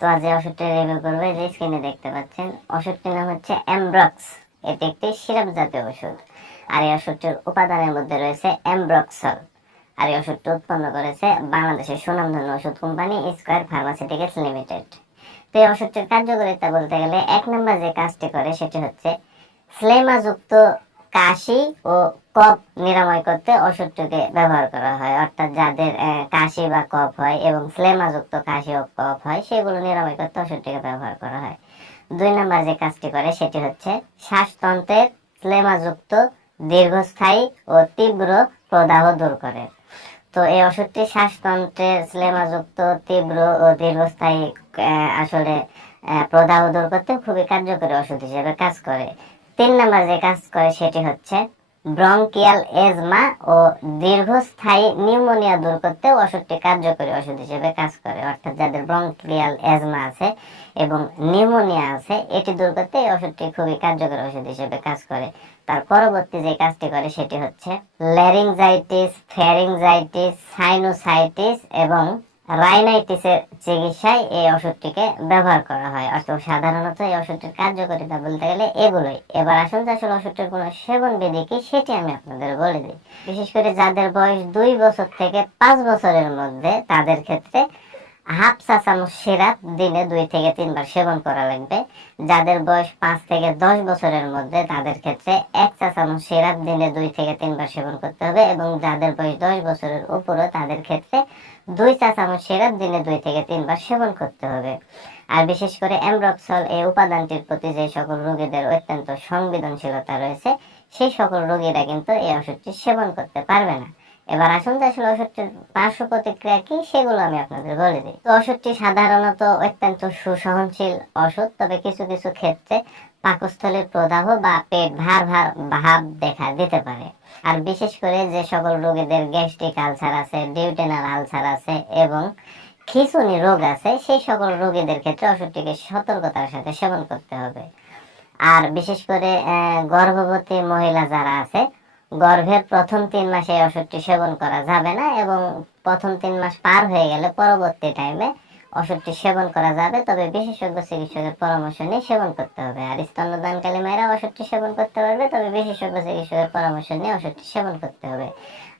যে ওষুধটি রিভিউ করবে যে স্ক্রিনে দেখতে পাচ্ছেন। ওষুধটির নাম হচ্ছে অ্যামব্রক্স এটি একটি সিরাপ জাতীয় ওষুধ। আর এই ওষুধটির উপাদানের মধ্যে রয়েছে অ্যামব্রক্সল আর এই ওষুধটি উৎপন্ন করেছে বাংলাদেশের সুনামধন্য ওষুধ কোম্পানি স্কোয়ার ফার্মাসিউটিক্যালস লিমিটেড তো এই ওষুধটির কার্যকারিতা বলতে গেলে এক নম্বর যে কাজটি করে সেটি হচ্ছে স্লেমাযুক্ত কাশি ও কফ নিরাময় করতে ওষুধটিকে ব্যবহার করা হয়। অর্থাৎ যাদের কাশি বা কফ হয় এবং স্লেমাযুক্ত কাশি ও কফ হয়, সেগুলো নিরাময় করতে ওষুধটিকে ব্যবহার করা হয়। দুই নম্বর যে কাজটি করে, সেটি হচ্ছে শ্বাসতন্ত্রের স্লেমাযুক্ত দীর্ঘস্থায়ী ও তীব্র প্রদাহ দূর করে। তো এই ওষুধটি শ্বাসতন্ত্রের স্লেমাযুক্ত তীব্র ও দীর্ঘস্থায়ী আসলে প্রদাহ দূর করতে খুবই কার্যকরী ওষুধ হিসেবে কাজ করে। তিন নম্বর যে কাজ করে সেটি হচ্ছে ব্রঙ্কিয়াল এজমা ও দীর্ঘস্থায়ী নিউমোনিয়া দূর করতে ওষুধটি কার্যকরী ওষুধ হিসেবে কাজ করে। অর্থাৎ যাদের ব্রঙ্কিয়াল এজমা আছে এবং নিউমোনিয়া আছে, এটি দূর করতে এই ওষুধটি খুবই কার্যকরী ওষুধ হিসেবে কাজ করে। তার পরবর্তী যে কাজটি করে সেটি হচ্ছে ল্যারিংজাইটিস, ফ্যারিংজাইটিস, সাইনোসাইটিস এবং রাইনাইটিসের চিকিৎসায় এই ওষুধটিকে ব্যবহার করা হয়। অর্থাৎ সাধারণত এই ওষুধটির কার্যকারিতা বলতে গেলে এগুলোই। এবার আসুন যে আসলে ওষুধটির কোনো সেবন বিধি কি, সেটি আমি আপনাদের বলে দিই। বিশেষ করে যাদের বয়স দুই বছর থেকে পাঁচ বছরের মধ্যে, তাদের ক্ষেত্রে হাফ চা চামচ সিরাপ দিনে দুই থেকে তিনবার সেবন করা লাগবে। যাদের বয়স পাঁচ থেকে দশ বছরের মধ্যে, তাদের ক্ষেত্রে এক চা চামচ সিরাপ দিনে দুই থেকে তিনবার সেবন করতে হবে এবং যাদের বয়স দশ বছরের উপরে তাদের ক্ষেত্রে দুই চা চামচ সিরাপ দিনে দুই থেকে তিনবার সেবন করতে হবে। আর বিশেষ করে অ্যামব্রক্সল এই উপাদানটির প্রতি যে সকল রোগীদের অত্যন্ত সংবেদনশীলতা রয়েছে, সেই সকল রোগীরা কিন্তু এই ওষুধটি সেবন করতে পারবে না। এবার আসুন আসলে ওষুধটির পার্শ্ব প্রতিক্রিয়া কি সেগুলো আমি আপনাদের বলে দিই। তো ওষুধটি সাধারণত অত্যন্ত সুসহনশীল ওষুধ তবে কিছু কিছু ক্ষেত্রে পাকস্থলীর প্রদাহ বা পেট ভার ভার, ভাব দেখা দিতে পারে। আর বিশেষ করে যে সকল রোগীদের গ্যাস্ট্রিক আলসার আছে, ডিউটেনাল আলসার আছে এবং খিঁচুনি রোগ আছে, সেই সকল রোগীদের ক্ষেত্রে ওষুধটিকে সতর্কতার সাথে সেবন করতে হবে। আর বিশেষ করে গর্ভবতী মহিলা যারা আছে গর্ভের প্রথম তিন মাসে এই ওষুধটি সেবন করা যাবে না এবং প্রথম তিন মাস পার হয়ে গেলে পরবর্তী টাইমে ওষুধটি সেবন করা যাবে। তবে বিশেষজ্ঞ চিকিৎসকের পরামর্শ নিয়ে সেবন করতে হবে। আর স্তন্যদানকালী মায়েরা ওষুধটি সেবন করতে পারবে, তবে বিশেষজ্ঞ চিকিৎসকের পরামর্শ নিয়ে ওষুধটি সেবন করতে হবে।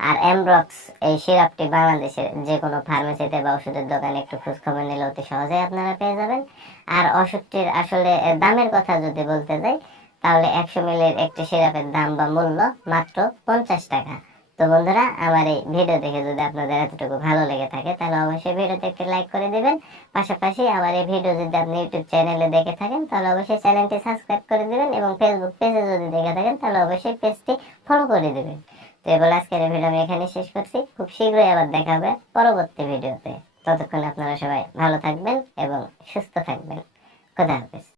আর অ্যামব্রক্স এই সিরাপটি বাংলাদেশের যে কোনো ফার্মেসিতে বা ওষুধের দোকানে একটু খোঁজ খবর নিলে অতি সহজেই আপনারা পেয়ে যাবেন। আর ওষুধটির আসলে দামের কথা যদি বলতে যাই তাহলে একশো মিলির একটি সিরাপের দাম বা মূল্য মাত্র পঞ্চাশ টাকা। তো বন্ধুরা, আমার এই ভিডিও দেখে যদি আপনাদের এতটুকু ভালো লেগে থাকে, তাহলে অবশ্যই ভিডিওতে একটি লাইক করে দিবেন। পাশাপাশি আমার এই ভিডিও যদি আপনি ইউটিউব চ্যানেলে দেখে থাকেন, তাহলে অবশ্যই চ্যানেলটি সাবস্ক্রাইব করে দিবেন এবং ফেসবুক পেজে যদি দেখে থাকেন, তাহলে অবশ্যই পেজটি ফলো করে দিবেন। তো এবার আজকের এই ভিডিও আমি এখানে শেষ করছি। খুব শীঘ্রই আবার দেখা হবে পরবর্তী ভিডিওতে। ততক্ষণ আপনারা সবাই ভালো থাকবেন এবং সুস্থ থাকবেন। খোদা হাফেজ।